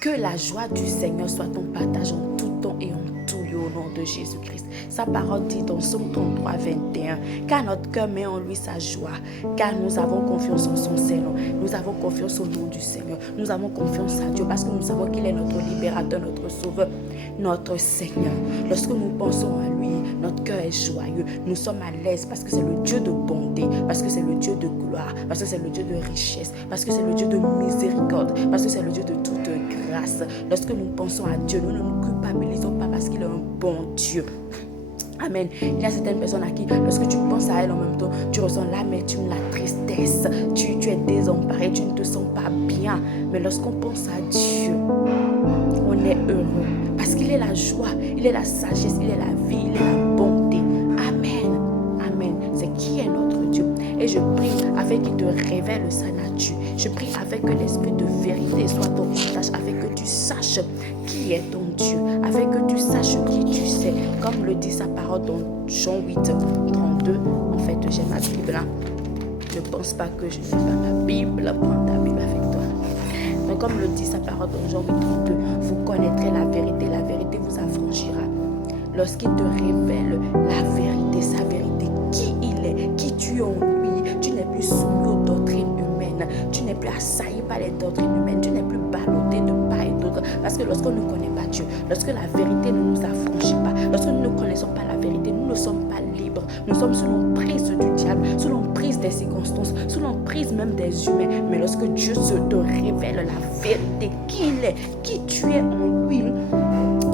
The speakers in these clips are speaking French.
Que la joie du Seigneur soit ton partage en tout temps et en tout lieu au nom de Jésus-Christ. Sa parole dit dans Somme 33, 21, car notre cœur met en lui sa joie, car nous avons confiance en son Seigneur, nous avons confiance au nom du Seigneur, nous avons confiance à Dieu parce que nous savons qu'il est notre libérateur, notre sauveur, notre Seigneur. Lorsque nous pensons à lui, notre cœur est joyeux, nous sommes à l'aise parce que c'est le Dieu de bonté, parce que c'est le Dieu de gloire, parce que c'est le Dieu de richesse, parce que c'est le Dieu de miséricorde, parce que c'est le Dieu de toute grâce. Lorsque nous pensons à Dieu, nous ne nous culpabilisons pas parce qu'il est un bon Dieu. Amen. Il y a certaines personnes à qui, lorsque tu penses à elle en même temps, tu ressens l'amertume, la tristesse, tu es désemparé, tu ne te sens pas bien. Mais lorsqu'on pense à Dieu, on est heureux parce qu'il est la joie, il est la sagesse, il est la vie, il est la bonté. Amen. Amen. C'est qui est notre Dieu. Et je prie afin qu'il te révèle sa nature. Je prie afin que l'esprit de vérité soit ton partage, afin que tu saches qui est ton Dieu, afin que tu saches qui tu sais, comme le dit sa parole dans Jean 8, 32. En fait, j'ai ma Bible là. Ne pense pas que je n'ai pas ma Bible. Prends ta Bible avec toi. Mais comme le dit sa parole dans Jean 8, 32, vous connaîtrez la vérité vous affranchira. Lorsqu'il te révèle la vérité, sa vérité, qui il est, qui tu es en lui, tu n'es plus soumis aux doctrines humaines, tu n'es plus assailli par les doctrines humaines, tu n'es plus ballotté de part et d'autre. Parce que lorsqu'on ne connaît pas Dieu, lorsque la vérité ne nous affranchit pas, lorsque nous ne connaissons pas la vérité, nous ne sommes pas libres. Nous sommes sous l'emprise du diable, sous l'emprise des circonstances, sous l'emprise même des humains. Mais lorsque Dieu te révèle la vérité, qui il est, qui tu es en lui,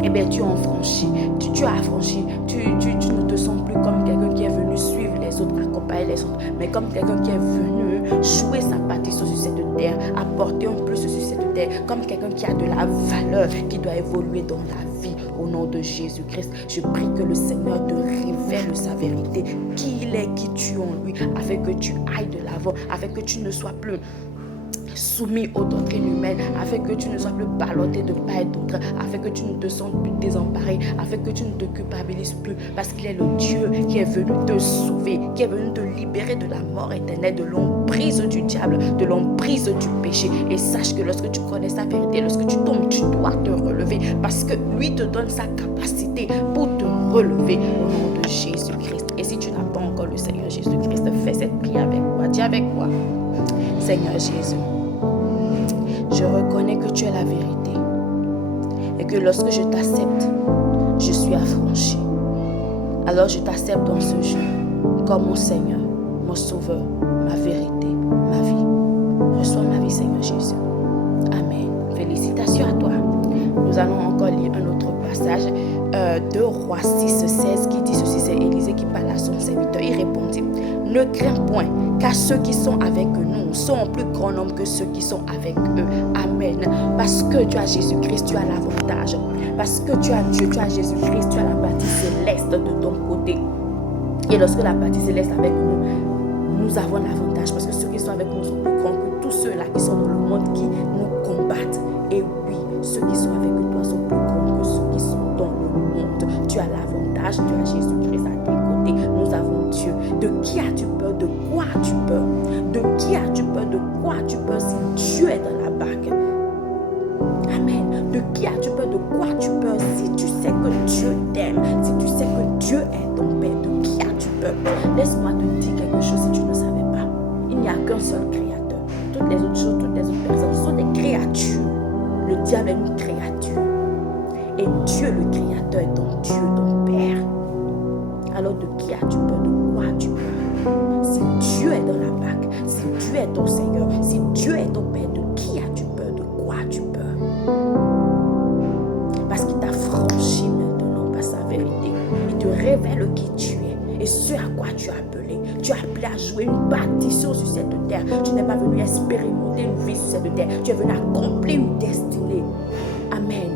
eh bien tu as affranchi, tu as affranchi, tu ne te sens plus comme quelqu'un qui est venu suivre les autres, accompagner les autres, mais comme quelqu'un qui est venu jouer sa partition sur cette terre, apporter un plus sur cette terre, comme quelqu'un qui a de la valeur, qui doit évoluer dans la vie. Au nom de Jésus-Christ, je prie que le Seigneur te révèle sa vérité, qui il est, qui tu es en lui, afin que tu ailles de l'avant, afin que tu ne sois plus soumis aux doctrines humaines, afin que tu ne sois plus ballotté de part et d'autre, afin que tu ne te sentes plus désemparé, afin que tu ne te culpabilises plus, parce qu'il est le Dieu qui est venu te sauver, qui est venu te libérer de la mort éternelle, de l'emprise du diable, de l'emprise du péché. Et sache que lorsque tu connais sa vérité, lorsque tu tombes, tu dois te relever, parce que lui te donne sa capacité pour te relever au nom de Jésus-Christ. Et si tu n'as pas encore le Seigneur Jésus-Christ, fais cette prière avec moi. Dis avec moi: Seigneur Jésus, je reconnais que tu es la vérité et que lorsque je t'accepte, je suis affranchi. Alors je t'accepte dans ce jeu comme mon Seigneur, mon Sauveur, ma vérité, ma vie. Reçois ma vie, Seigneur Jésus. Amen. Félicitations à toi. Nous allons encore lire un autre passage de Rois 6, 16 qui dit ceci. C'est Élisée qui parle à son serviteur. Il répondit: ne crains point, car ceux qui sont avec nous sont en plus grand nombre que ceux qui sont avec eux. Amen. Parce que tu as Jésus-Christ, tu as l'avantage. Parce que tu as Dieu, tu as Jésus-Christ, tu as la partie céleste de ton côté. Et lorsque la partie céleste est avec nous, nous avons l'avantage. Parce que ceux qui sont avec nous sont plus grands que tous ceux-là qui sont dans le monde, qui nous combattent. Et oui, ceux qui sont avec toi sont plus grands que ceux qui sont dans le monde. Tu as l'avantage, tu as Jésus-Christ à tes côtés. Nous avons Dieu. De qui as-tu peur? De quoi as-tu peur? De qui as-tu peur? De quoi as-tu peur si Dieu est dans la barque? Amen. De qui as-tu peur? De quoi as-tu peur si tu sais que Dieu t'aime? Si tu sais que Dieu est ton Père, de qui as-tu peur? Laisse-moi te dire quelque chose si tu ne savais pas. Il n'y a qu'un seul créateur. Toutes les autres choses, toutes les autres personnes sont des créatures. Le diable est une créature. Et Dieu, le créateur, est ton Dieu, ton Père. Alors de qui as-tu peur? De quoi as-tu peur? Si Dieu est dans la barque, si Dieu est ton Seigneur, si Dieu est ton Père, de qui as-tu peur? De quoi as-tu peur? Parce qu'il t'a franchi maintenant par sa vérité. Il te révèle qui tu es et ce à quoi tu es appelé. Tu es appelé à jouer une partition sur cette terre. Tu n'es pas venu expérimenter une vie sur cette terre. Tu es venu accomplir une destinée. Amen.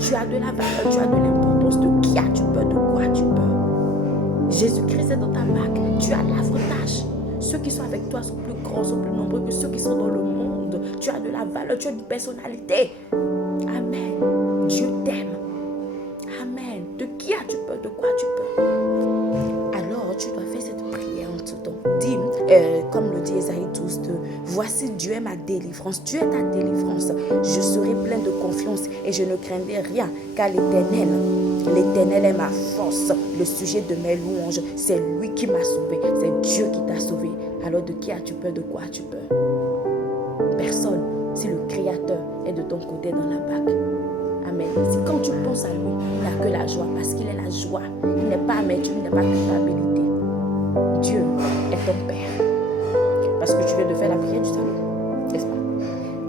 Tu as de la valeur, tu as de l'importance. De qui as-tu peur? De quoi as-tu peur? Jésus-Christ est dans ta barque. Tu as l'avantage. Ceux qui sont avec toi sont plus grands, sont plus nombreux que ceux qui sont dans le monde. Tu as de la valeur, tu as une personnalité. Amen. Dieu t'aime. Amen. De qui as-tu peur? De quoi as-tu peur? Alors, tu dois faire cette prière en tout temps. Dis, comme le dit Ésaïe 12, voici Dieu est ma ta délivrance. Dieu est ta délivrance. Je serai plein de confiance et je ne craindrai rien, car l'Éternel est ma force. Le sujet de mes louanges, c'est lui qui m'a sauvé. C'est Dieu qui t'a sauvé. Alors de qui as-tu peur? De quoi as-tu peur? Personne. Si le Créateur est de ton côté dans la barque. Amen. Si quand tu penses à lui, il n'a que la joie, parce qu'il est la joie. Il n'est pas amertume, il n'est pas culpabilité. Dieu est ton Père. Parce que tu viens de faire la prière du salut, n'est-ce pas?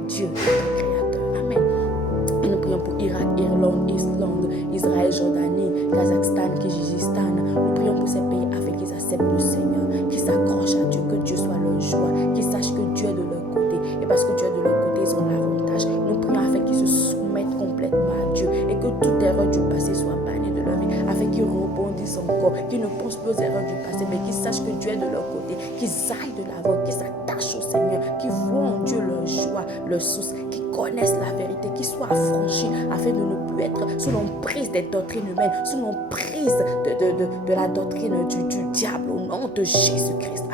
Dieu est ton Créateur. Amen. Et nous prions pour Irak, Irlande, Islande, Israël, Jordanie, Kazakhstan, Kyrgyzstan. Nous prions pour ces pays afin qu'ils acceptent le Seigneur, qu'ils s'accrochent à Dieu, que Dieu soit leur joie, qu'ils sachent que Dieu est de leur côté. Et parce que Dieu est de leur côté, ils ont l'avantage. Nous prions afin qu'ils se soumettent complètement à Dieu et que toute erreur du passé soit bannie de leur vie, afin qu'ils rebondissent encore, qu'ils ne pensent plus aux erreurs du passé, mais qu'ils sachent que Dieu est de leur côté, qu'ils aillent de l'avant, qu'ils s'attachent au Seigneur, qu'ils voient en Dieu leur joie, leur source, qu'ils connaissent la vérité, qu'ils soient affranchis afin de ne plus être sous l'emprise des doctrines humaines, sous l'emprise de la doctrine du diable, au nom de Jésus-Christ.